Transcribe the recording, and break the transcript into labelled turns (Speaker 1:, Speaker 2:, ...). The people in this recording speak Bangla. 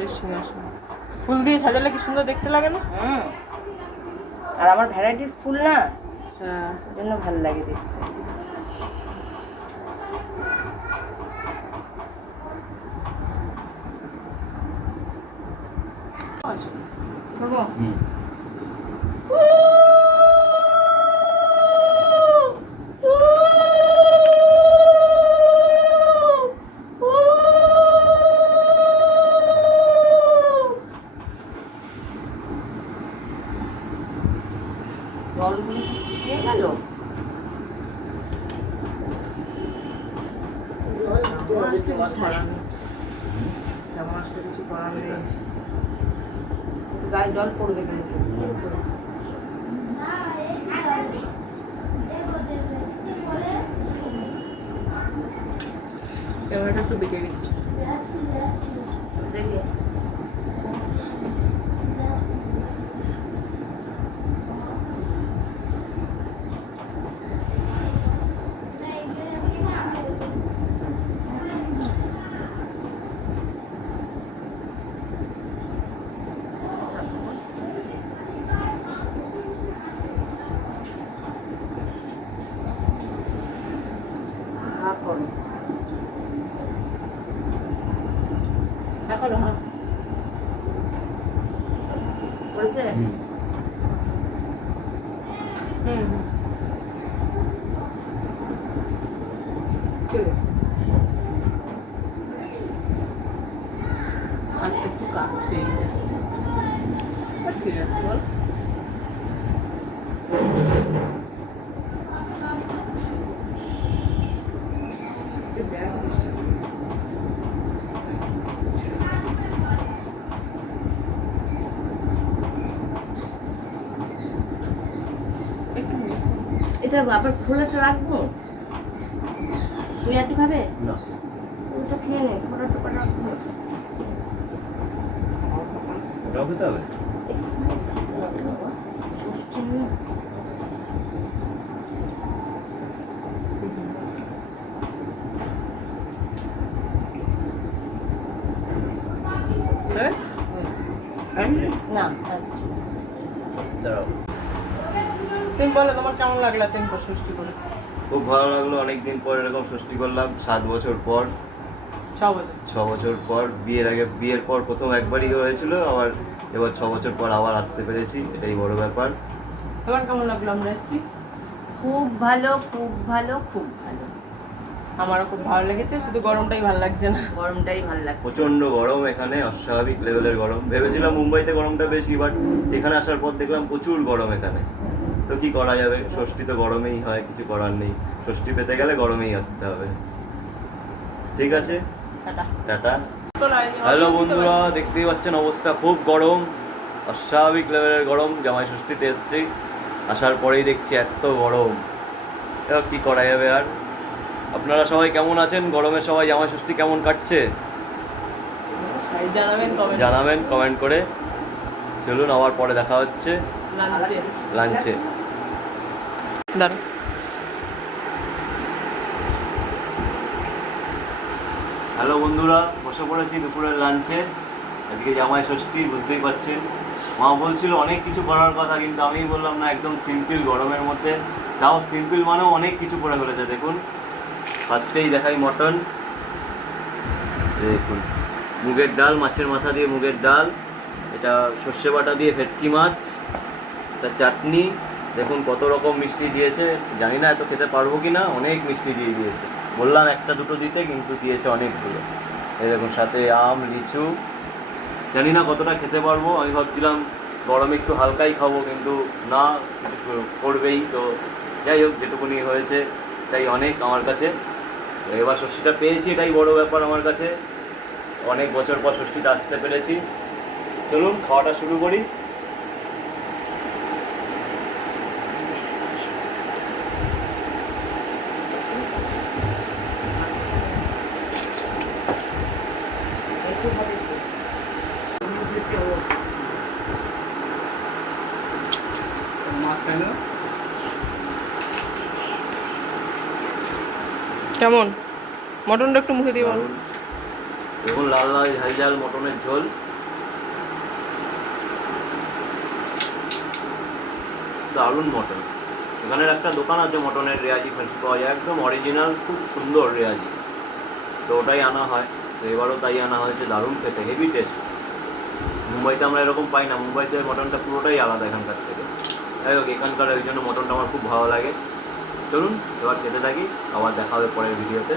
Speaker 1: ফুলের সিংহাসন ফুল দিয়ে সাজালে কি সুন্দর দেখতে লাগে না?
Speaker 2: হুম। আর আমার ভ্যারাইটিস ফুল না
Speaker 1: হ্যাঁ।
Speaker 2: ওই জন্য ভালো লাগে দেখতে। বাবা, জলগুলো শুকিয়ে গেল? গায়ে জল পড়বে কিন্তু
Speaker 1: ক্যামেরাটা একটু বেঁকে গেছে।
Speaker 2: দেখি হা করো
Speaker 1: এখনও হ্যাঁ
Speaker 2: করেছে
Speaker 1: হুম হুম চলে আর তো একটু কাঁপছে এই যা আর ঠিক আছে বল একটু জ্যাম বৃষ্টি। একটু নে।
Speaker 2: এটা আবার খোলাটা রাখব? খাবে
Speaker 3: না।
Speaker 2: ওটা খেয়ে নে খোলা টোকা রাখব।
Speaker 3: ওটাও খেতে হবে?
Speaker 2: না
Speaker 1: হ্যাঁ?
Speaker 2: না আচ্ছা
Speaker 3: দাঁড়াও।
Speaker 1: তুমি বলো তোমার কেমন লাগল পর ষষ্ঠী করে?
Speaker 3: খুব ভালো লাগল অনেকদিন পর এরকম ষষ্ঠী করলাম সাত বছর পর।
Speaker 1: ছ বছর।
Speaker 3: ছ বছর পর বিয়ের আগে বিয়ের পর প্রথম একবারই হয়েছিল আবার এবার ছ বছর পর আবার আসতে পেরেছি এটাই বড় ব্যাপার।
Speaker 1: তোমার কেমন লাগল? আমরা এসেছি?
Speaker 2: খুব ভালো খুব ভালো খুব ভালো।
Speaker 1: আমারও খুব ভালো লেগেছে শুধু গরমটাই ভালো লাগছে না।
Speaker 2: গরমটাই ভালো লাগছে।
Speaker 3: প্রচণ্ড গরম এখানে অস্বাভাবিক লেভেলের গরম। ভেবেছিলাম মুম্বাইতে গরমটা বেশি বাট এখানে আসার পর দেখলাম প্রচুর গরম এখানে। তো কি করা যাবে? ষষ্ঠী তো গরমেই হয় কিছু করার নেই। ষষ্ঠী পেতে গেলে গরমেই আসতে হবে। ঠিক আছে?
Speaker 1: টাটা।
Speaker 3: হ্যালো বন্ধুরা দেখতেই পাচ্ছেন অবস্থা খুব গরম অস্বাভাবিক লেভেলের গরম জামাই ষষ্ঠীতে এসছি। আসার পরেই দেখছি এত গরম। এবার কি করা যাবে আর? আপনারা সবাই কেমন আছেন? গরমে সবাই জামাই ষষ্ঠী কেমন কাটছে?
Speaker 1: জানাবেন
Speaker 3: জানাবেন কমেন্ট করে। চলুন আবার পরে দেখা হচ্ছে।
Speaker 1: লাঞ্চে।
Speaker 3: লাঞ্চে।
Speaker 1: দাঁড়ো।
Speaker 3: হ্যালো বন্ধুরা, বসে পড়েছি দুপুরের লাঞ্চে আজকে জামাই ষষ্ঠী, বুঝতেই পারছেন। মা বলছিল অনেক কিছু করার কথা, কিন্তু আমি বললাম, না, একদম সিম্পল গরমের মধ্যে। তাও সিম্পল মানেও অনেক কিছু করে ফেলেছে, দেখুন। ফার্স্টেই দেখাই মটন। দেখুন, মুগের ডাল, মাছের মাথা দিয়ে মুগের ডাল। এটা সর্ষে বাটা দিয়ে ভেটকি মাছ। এটা চাটনি। দেখুন কত রকম মিষ্টি দিয়েছে, জানি না এত খেতে পারব কি না অনেক মিষ্টি দিয়ে দিয়েছে। বললাম একটা দুটো দিতে, কিন্তু দিয়েছে অনেকগুলো। এই দেখুন, সাথে আম, লিচু, জানি না কতটা খেতে পারব, আমি ভাবছিলাম গরমে একটু হালকাই খাব, কিন্তু না, কিছু করবেই, তো যাই হোক, যেটুকুনি হয়েছে, তাই অনেক আমার কাছে। এবার ষষ্ঠীটা পেয়েছি, এটাই বড় ব্যাপার আমার কাছে। অনেক বছর পর ষষ্ঠীতে আসতে পেরেছি। চলুন, খাওয়াটা শুরু করি।
Speaker 1: কেমন? মটনটা একটু মুখে দিয়ে
Speaker 3: বলুন দেখুন লাল লাল ঝাল ঝাল মটনের ঝোল। দারুণ মটন। এখানের একটা দোকান আছে মটনের রেয়াজি ফাঁসি পাওয়া যায়। একদম অরিজিনাল খুব সুন্দর রেয়াজি। তো ওটাই আনা হয়। তো এবারও তাই আনা হয়েছে। দারুণ খেতে হেভি টেস্ট। মুম্বাইতে আমরা এরকম পাই না। মুম্বাইতে মটনটা পুরোটাই আলাদা এখানকার থেকে। যাই হোক, এখানকার ওই জন্য মটনটা আমার খুব ভালো লাগে। চলুন, এবার খেতে থাকি। আবার দেখা হবে পরের ভিডিওতে।